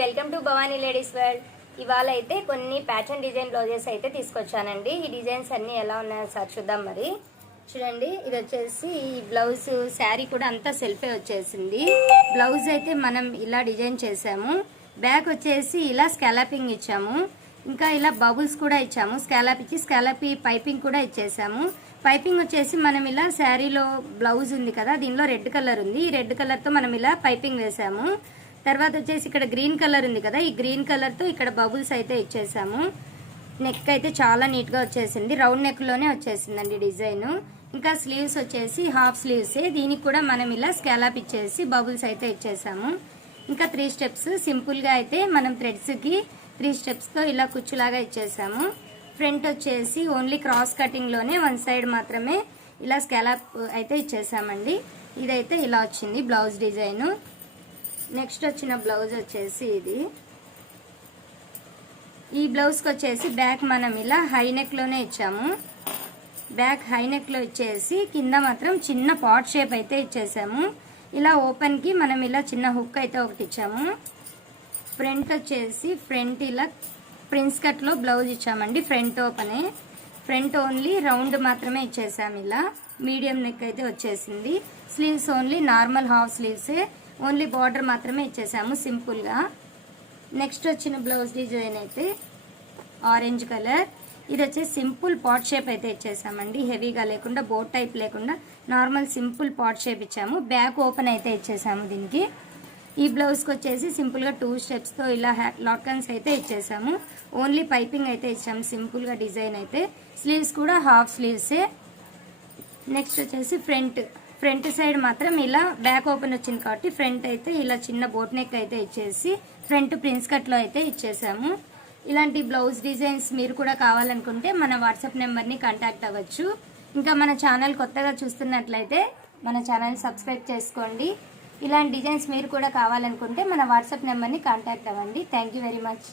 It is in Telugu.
Welcome to Bhavani ladies world. ఇవాళ అయితే కొన్ని ప్యాటర్న్ డిజైన్ బ్లౌజెస్ అయితే తీసుకొచ్చానండి. ఈ డిజైన్స్ అన్నీ ఎలా ఉన్నాయో సార్ చూద్దాం. మరి చూడండి, ఇది వచ్చేసి ఈ బ్లౌజ్ శారీ కూడా అంతా సెల్ఫే వచ్చేసింది. బ్లౌజ్ అయితే మనం ఇలా డిజైన్ చేసాము. బ్యాక్ వచ్చేసి ఇలా స్కాలపింగ్ ఇచ్చాము. ఇంకా ఇలా బబుల్స్ కూడా ఇచ్చాము. స్కాలప్ ఇచ్చి స్కాలప్ పైపింగ్ కూడా ఇచ్చేసాము. పైపింగ్ వచ్చేసి మనం ఇలా శారీలో బ్లౌజ్ ఉంది కదా, దీనిలో రెడ్ కలర్ ఉంది. ఈ రెడ్ కలర్తో మనం ఇలా పైపింగ్ వేసాము. తర్వాత వచ్చేసి ఇక్కడ గ్రీన్ కలర్ ఉంది కదా, ఈ గ్రీన్ కలర్తో ఇక్కడ బబుల్స్ అయితే ఇచ్చేసాము. నెక్ అయితే చాలా నీట్గా వచ్చేసింది. రౌండ్ నెక్లోనే వచ్చేసిందండి డిజైన్. ఇంకా స్లీవ్స్ వచ్చేసి హాఫ్ స్లీవ్సే. దీనికి కూడా మనం ఇలా స్కాలప్ ఇచ్చేసి బబుల్స్ అయితే ఇచ్చేసాము. ఇంకా 3 స్టెప్స్ సింపుల్గా అయితే మనం థ్రెడ్స్కి 3 స్టెప్స్తో ఇలా కుచ్చులాగా ఇచ్చేసాము. ఫ్రంట్ వచ్చేసి ఓన్లీ క్రాస్ కటింగ్లోనే 1 సైడ్ మాత్రమే ఇలా స్కాలప్ అయితే ఇచ్చేసామండి. ఇదైతే ఇలా వచ్చింది బ్లౌజ్ డిజైన్. నెక్స్ట్ వచ్చిన బ్లౌజ్ వచ్చేసి ఇది. ఈ బ్లౌజ్కి వచ్చేసి బ్యాక్ మనం ఇలా హై నెక్లోనే ఇచ్చాము. బ్యాక్ హై నెక్లో ఇచ్చేసి కింద మాత్రం చిన్న పాట్ షేప్ అయితే ఇచ్చేసాము. ఇలా ఓపెన్కి మనం ఇలా చిన్న హుక్ అయితే ఒకటి ఇచ్చాము. ఫ్రంట్ వచ్చేసి ఫ్రంట్ ఇలా ప్రిన్స్ కట్లో బ్లౌజ్ ఇచ్చామండి. ఫ్రంట్ ఓపెనే, ఫ్రంట్ ఓన్లీ రౌండ్ మాత్రమే ఇచ్చేసాము. ఇలా మీడియం నెక్ అయితే వచ్చేసింది. స్లీవ్స్ ఓన్లీ నార్మల్ హాఫ్ స్లీవ్సే, ఓన్లీ బార్డర్ మాత్రమే ఇచ్చేసాము సింపుల్గా. నెక్స్ట్ వచ్చిన బ్లౌజ్ డిజైన్ అయితే ఆరెంజ్ కలర్. ఇది వచ్చేసి సింపుల్ పాట్ షేప్ అయితే ఇచ్చేసామండి. హెవీగా లేకుండా, బోట్ టైప్ లేకుండా నార్మల్ సింపుల్ పాట్ షేప్ ఇచ్చాము. బ్యాక్ ఓపెన్ అయితే ఇచ్చేసాము దీనికి. ఈ బ్లౌజ్కి వచ్చేసి సింపుల్గా 2 స్టెప్స్తో ఇలా లాట్కన్స్ అయితే ఇచ్చేసాము. ఓన్లీ పైపింగ్ అయితే ఇచ్చాము సింపుల్గా డిజైన్ అయితే. స్లీవ్స్ కూడా హాఫ్ స్లీవ్సే. నెక్స్ట్ వచ్చేసి ఫ్రంట్ సైడ్ మాత్రం ఇలా బ్యాక్ ఓపెన్ వచ్చింది కాబట్టి ఫ్రంట్ అయితే ఇలా చిన్న బోట్ నెక్ అయితే ఇచ్చేసి ఫ్రంట్ ప్రిన్స్ కట్లో అయితే ఇచ్చేసాము. ఇలాంటి బ్లౌజ్ డిజైన్స్ మీరు కూడా కావాలనుకుంటే మన వాట్సాప్ నెంబర్ని కాంటాక్ట్ అవ్వచ్చు. ఇంకా మన ఛానల్ కొత్తగా చూస్తున్నట్లయితే మన ఛానల్ సబ్స్క్రైబ్ చేసుకోండి. ఇలాంటి డిజైన్స్ మీరు కూడా కావాలనుకుంటే మన వాట్సాప్ నెంబర్ని కాంటాక్ట్ అవ్వండి. Thank you very much.